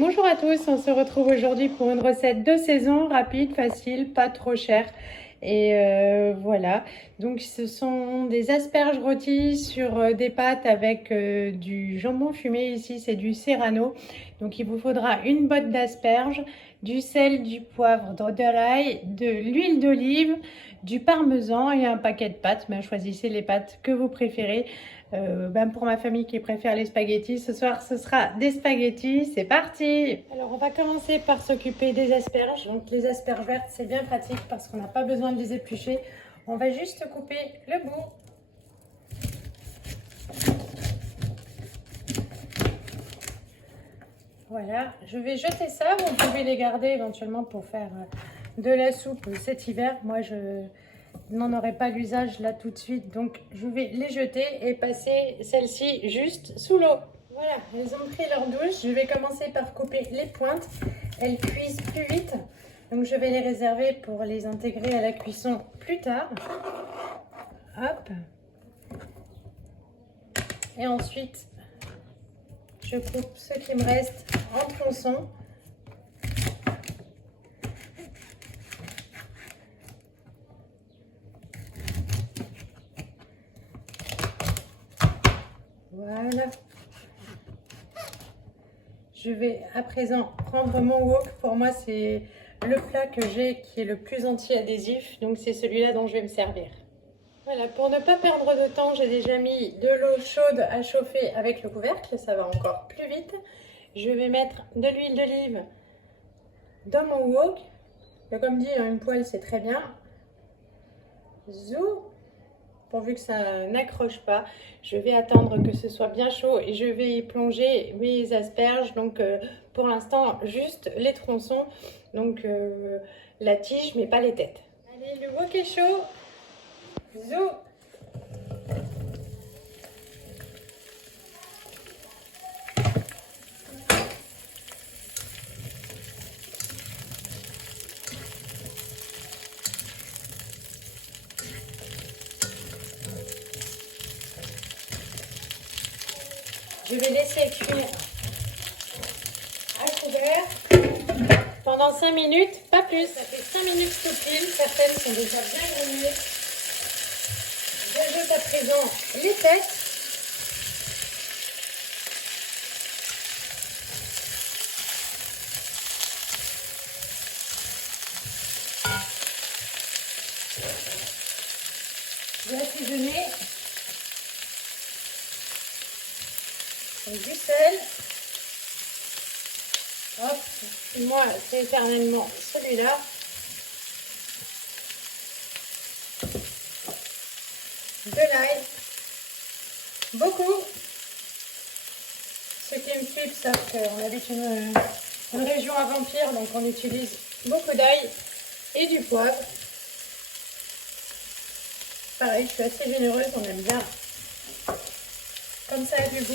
Bonjour à tous, on se retrouve aujourd'hui pour une recette de saison, rapide, facile, pas trop chère. Et voilà, donc ce sont des asperges rôties sur des pâtes avec du jambon fumé. Ici c'est du serrano. Donc il vous faudra une botte d'asperges, du sel, du poivre, de l'ail, de l'huile d'olive, du parmesan et un paquet de pâtes. Choisissez les pâtes que vous préférez. Pour ma famille qui préfère les spaghettis, ce soir ce sera des spaghettis. C'est parti! Alors on va commencer par s'occuper des asperges. Donc les asperges vertes, c'est bien pratique parce qu'on n'a pas besoin de les éplucher. On va juste couper le bout. Voilà, je vais jeter ça. Vous pouvez les garder éventuellement pour faire de la soupe cet hiver. Moi je n'en aurai pas l'usage là tout de suite, donc je vais les jeter et passer celles-ci juste sous l'eau. Voilà, elles ont pris leur douche. Je vais commencer par couper les pointes. Elles cuisent plus vite, donc je vais les réserver pour les intégrer à la cuisson plus tard. Hop. Et ensuite, je coupe ce qui me reste en tronçons. Voilà. Je vais à présent prendre mon wok. Pour moi, c'est le plat que j'ai qui est le plus anti-adhésif. Donc, c'est celui-là dont je vais me servir. Voilà, pour ne pas perdre de temps, j'ai déjà mis de l'eau chaude à chauffer avec le couvercle. Ça va encore plus vite. Je vais mettre de l'huile d'olive dans mon wok. Comme dit, une poêle, c'est très bien. Zou! Pourvu que ça n'accroche pas, je vais attendre que ce soit bien chaud et je vais y plonger mes asperges. Donc pour l'instant juste les tronçons, donc la tige mais pas les têtes. Allez, le wok est chaud. Zou! Je vais laisser cuire à couvert pendant 5 minutes, pas plus. Ça fait 5 minutes tout pile, certaines sont déjà bien grillées. J'ajoute à présent les têtes. Je vais assaisonner avec du sel. Hop, moi c'est éternellement celui-là. De l'ail, beaucoup. Ceux qui me suivent savent qu'on habite une région à vampire, donc on utilise beaucoup d'ail et du poivre. Pareil, je suis assez généreuse, on aime bien. Comme ça a du goût.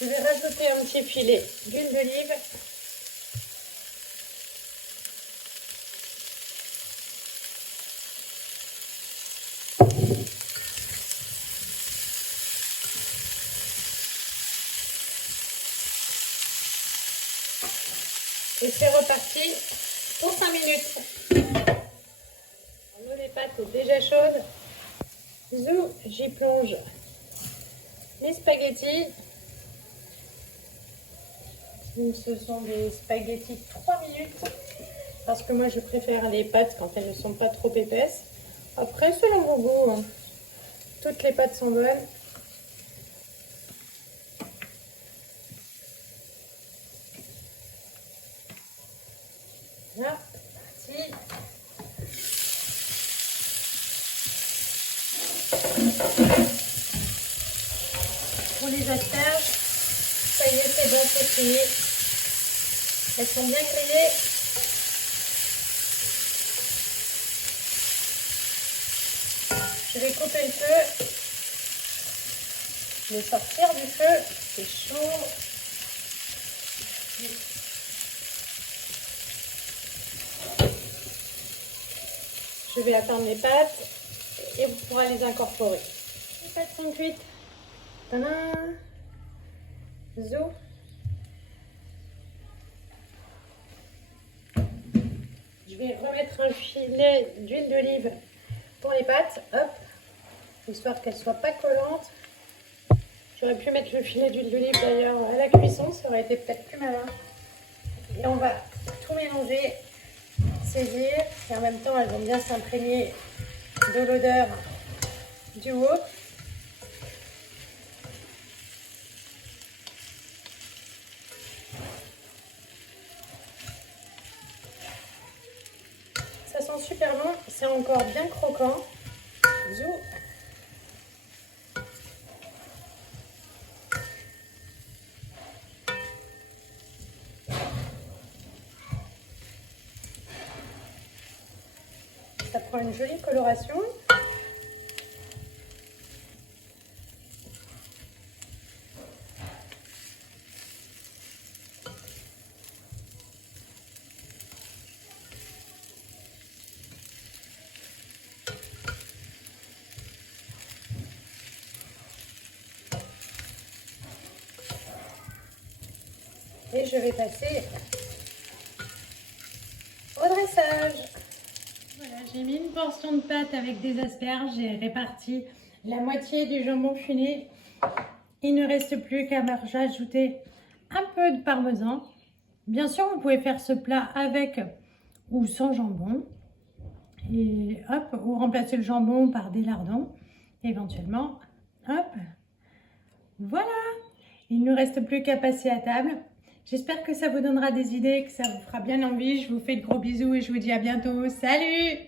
Je vais rajouter un petit filet d'huile d'olive. Et c'est reparti pour 5 minutes. L'eau des pâtes est déjà chaude. Zou, j'y plonge les spaghettis. Donc ce sont des spaghettis de 3 minutes. Parce que moi je préfère les pâtes quand elles ne sont pas trop épaisses. Après selon vos goûts, hein. Toutes les pâtes sont bonnes. Là, c'est parti. Pour les asperges, ça y est, c'est bon, c'est fini. Elles sont bien grillées. Je vais couper le feu. Je vais sortir du feu. C'est chaud. je vais attendre les pâtes et on pourra les incorporer. Les pâtes sont cuites. Tadam! Zou. Je vais remettre un filet d'huile d'olive pour les pâtes, hop, histoire qu'elles ne soient pas collantes. J'aurais pu mettre le filet d'huile d'olive d'ailleurs à la cuisson, ça aurait été peut-être plus malin. Et on va tout mélanger, saisir, et en même temps elles vont bien s'imprégner de l'odeur du wok. Ça sent super bon, c'est encore bien croquant. Zou. Ça prend une jolie coloration. Et je vais passer au dressage. Voilà, j'ai mis une portion de pâte avec des asperges. J'ai réparti la moitié du jambon fumé. Il ne reste plus qu'à rajouter un peu de parmesan. Bien sûr, vous pouvez faire ce plat avec ou sans jambon. Et hop, ou remplacer le jambon par des lardons. Éventuellement, hop, voilà. Il ne nous reste plus qu'à passer à table. J'espère que ça vous donnera des idées, que ça vous fera bien envie. Je vous fais de gros bisous et je vous dis à bientôt. Salut!